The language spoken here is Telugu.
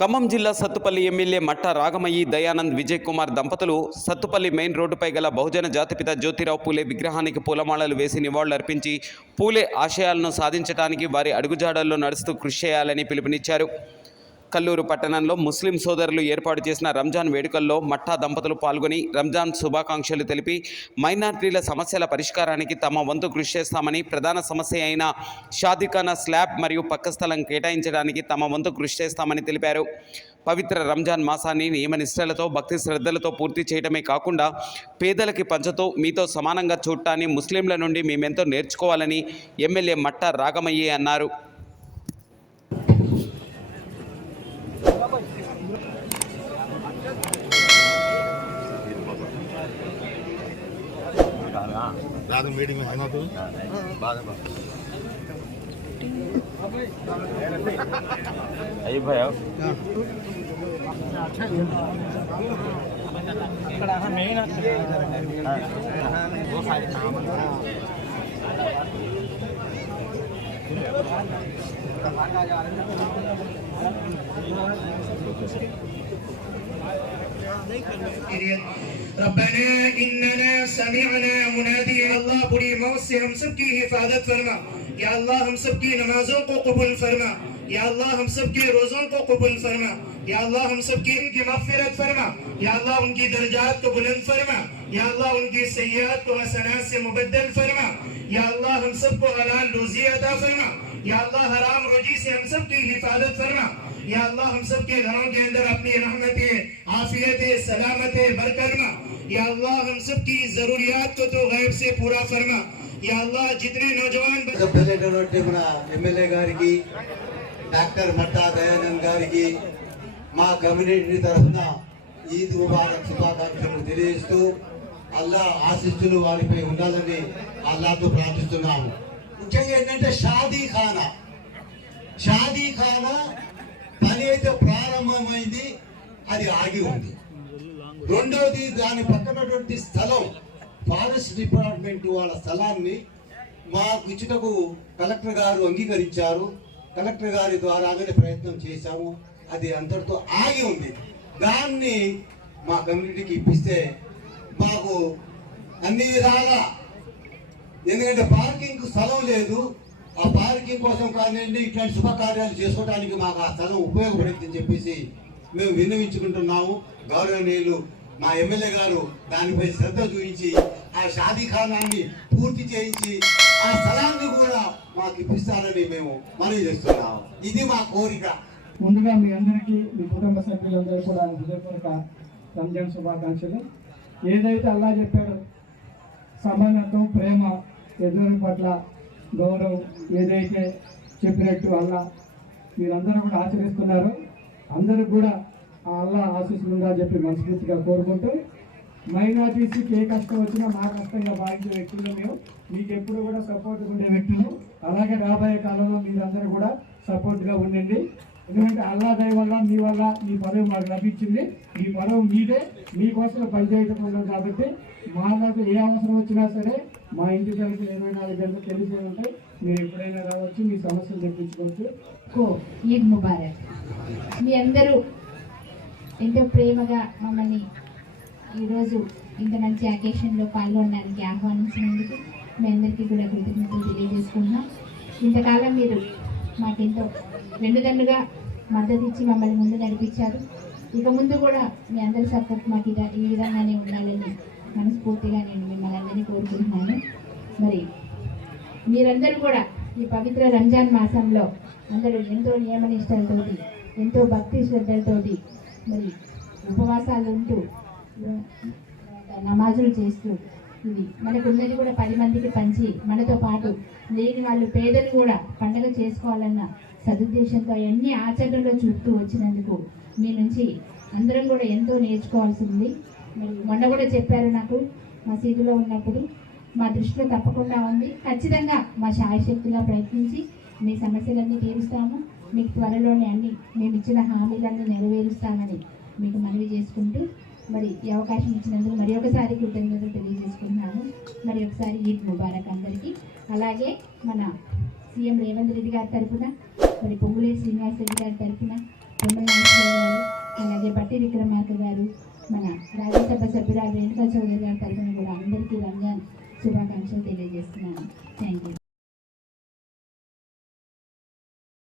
ఖమ్మం జిల్లా సత్తుపల్లి ఎమ్మెల్యే మట్టా రాగమయ్యి దయానంద్ విజయ్ కుమార్ దంపతులు సత్తుపల్లి మెయిన్ రోడ్డుపై గల బహుజన జాతిపిత జ్యోతిరావు పూలే విగ్రహానికి పూలమాలలు వేసి నివాళులర్పించి పూలే ఆశయాలను సాధించడానికి వారి అడుగుజాడల్లో నడుస్తూ కృషి చేయాలని పిలుపునిచ్చారు. కల్లూరు పట్టణంలో ముస్లిం సోదరులు ఏర్పాటు చేసిన రంజాన్ వేడుకల్లో మట్టా దంపతులు పాల్గొని రంజాన్ శుభాకాంక్షలు తెలిపి మైనార్టీల సమస్యల పరిష్కారానికి తమ వంతు కృషి చేస్తామని, ప్రధాన సమస్య అయిన షాదీఖానా స్లాబ్ మరియు పక్క స్థలం కేటాయించడానికి తమ వంతు కృషి చేస్తామని తెలిపారు. పవిత్ర రంజాన్ మాసాన్ని నియమనిష్టలతో భక్తి శ్రద్ధలతో పూర్తి చేయడమే కాకుండా పేదలకి పంచుతూ మీతో సమానంగా చూడటాన్ని ముస్లింల నుండి మేమెంతో నేర్చుకోవాలని ఎమ్మెల్యే మట్టా రాగమయ్యి అన్నారు. रात मीटिंग में आना तो बाद में अरे भाई वो सारे काम रब्बना इन्नना समिअना मुनादिया अल्लाह बुरी मौत से हम सब की हिफाजत फरमा। या अल्लाह हम सब की नमाजों को कबूल फरमा। या अल्लाह हम सब के रोज़ों को कबूल फरमा। या अल्लाह हम सब की मग़फ़िरत फरमा। या अल्लाह उनकी दर्जात को बुलंद फरमा। या अल्लाह उनकी सय्यात को हसनात से मुबद्दल फरमा। या अल्लाह हम सब को हलाल रोज़ी अता फरमा। या अल्लाह हराम रोज़ी से हम सब की हिफाजत फरमा। या अल्लाह हम सब के घरों के अंदर अपनी रहमतें, आफियतें, सलामतें बरकरमा। या अल्लाह हम सब की जरूरियात को तो गैब से पूरा फरमा। या अल्लाह जितने नौजवान మన ఎమ్మెల్యే గారికి డాక్టర్ మట్టా దయానంద్ గారికి మా కమ్యూనిటీ తరఫున ఈద్ ముబారక్ శుభాకాంక్షలు తెలియజేస్తూ అల్లా ఆశీస్సులు వారిపై ఉండాలని అల్లాతో ప్రార్థిస్తున్నాము. ముఖ్యంగా ఏంటంటే షాదీఖానా పని అయితే ప్రారంభమైంది, అది ఆగి ఉంది. రెండవది దాని పక్కనటువంటి స్థలం ఫారెస్ట్ డిపార్ట్మెంట్ వాళ్ళ స్థలాన్ని మాకు ఇచ్చుటకు కలెక్టర్ గారు అంగీకరించారు. కలెక్టర్ గారి ద్వారానే ప్రయత్నం చేశాము, అది అంతటితో ఆగి ఉంది. దాన్ని మా కమ్యూనిటీకి ఇప్పిస్తే మాకు అన్ని విధాలా, ఎందుకంటే పార్కింగ్ స్థలం లేదు, ఆ పార్కింగ్ కోసం కానివ్వండి ఇట్లాంటి శుభకార్యాలు చేసుకోవడానికి మాకు ఆ స్థలం ఉపయోగపడుతుందని చెప్పేసి మేము విన్నవించుకుంటున్నాము. గౌరవనీయులు మా ఎమ్మెల్యే గారు దానిపై శ్రద్ధ చూపించి ఆ షాదీఖానాన్ని పూర్తి చేయించి ఆ స్థలాన్ని కూడా మాకు ఇప్పిస్తారని మేము మనవి చేస్తున్నాము. ఇది మా కోరిక. ముందుగా మీ అందరికీ, మీ కుటుంబ సభ్యులందరూ కూడా హృదయపూర్వక రంజాన్ శుభాకాంక్షలు. ఏదైతే అల్లా చెప్పాడో సమానత్వం, ప్రేమ, ఎదురు పట్ల గౌరవం ఏదైతే చెప్పినట్టు అల్లా మీరందరూ కూడా ఆచరిస్తున్నారు. అందరూ కూడా ఆ అల్లా ఆశీస్సులుగా చెప్పి మనస్ఫూర్తిగా కోరుకుంటూ, మైనార్టీస్కి ఏ కష్టం వచ్చినా మా కష్టంగా భావించే వ్యక్తులు మేము, మీకు ఎప్పుడు కూడా సపోర్ట్గా ఉండే వ్యక్తులు. అలాగే రాబోయే కాలంలో మీరందరూ కూడా సపోర్ట్గా ఉండండి. ఎందుకంటే అల్లా దయ వల్ల మీ వల్ల ఈ పదవి మాకు లభించింది. ఈ పదవి మీదే, మీకోసం పనిచేయటం ఉండదు. కాబట్టి మాకు ఏ అవసరం వచ్చినా సరే మా ఇంటి తరఫు 24 గంటలు తెలిసే ఉంటాయి. మీరు ఎప్పుడైనా రావచ్చు, మీ సమస్యలు తెప్పించుకోవచ్చు. ఈద్ ముబారక్. మీ అందరూ ఎంతో ప్రేమగా మమ్మల్ని ఈరోజు ఇంత మంచి అకేషన్లో పాల్గొనడానికి ఆహ్వానించినందుకు మీ అందరికీ కూడా కృతజ్ఞతలు తెలియజేసుకుంటున్నాం. ఇంతకాలం మీరు మాకెంతో వెన్నుదన్నుగా మద్దతు ఇచ్చి మమ్మల్ని ముందు నడిపించారు. ఇక ముందు కూడా మీ అందరి సపోర్ట్ మాకు ఈ విధంగానే ఉండాలని మనస్ఫూర్తిగా నేను మిమ్మల్ని అందరినీ కోరుకుంటున్నాను. మరి మీరందరూ కూడా ఈ పవిత్ర రంజాన్ మాసంలో అందరూ ఎంతో నియమనిష్టలతోటి, ఎంతో భక్తి శ్రద్ధలతోటి మరి ఉపవాసాలు ఉంటూ నమాజులు చేస్తూ ఇది మనకున్నది కూడా 10 మందికి పంచి మనతో పాటు లేని వాళ్ళు పేదలు కూడా పండుగ చేసుకోవాలన్న సదుద్దేశంతో అన్ని ఆచరణలో చూపుతూ వచ్చినందుకు మీ నుంచి అందరం కూడా ఎంతో నేర్చుకోవాల్సి ఉంది. మరి మొన్న కూడా చెప్పారు నాకు మసీదులో ఉన్నప్పుడు, మా దృష్టిలో తప్పకుండా ఉంది. ఖచ్చితంగా మా శాయశక్తిగా ప్రయత్నించి మీ సమస్యలన్నీ తీరుస్తాము. మీకు త్వరలోనే అన్ని మేము ఇచ్చిన హామీలన్నీ నెరవేరుస్తామని మీకు మనవి చేసుకుంటూ, మరి ఈ అవకాశం ఇచ్చినందుకు మరి ఒకసారి కృతజ్ఞతలు తెలియజేసుకుంటున్నాను. మరి ఒకసారి ఈద్ ముబారక్ అందరికీ. అలాగే మన సీఎం రేవంత్ రెడ్డి గారి తరఫున, మరి పొంగులేటి శ్రీనివాస్ రెడ్డి గారి తరఫున, తుమ్మల నాగేశ్వరరావు గారు, అలాగే బట్టి విక్రమార్క గారు, మన రాజ్యసభ సభ్యురాలు రేణుకా చౌదరి గారి తరఫున కూడా అందరికీ రంజాన్ శుభాకాంక్షలు తెలియజేస్తున్నాను. Thank you.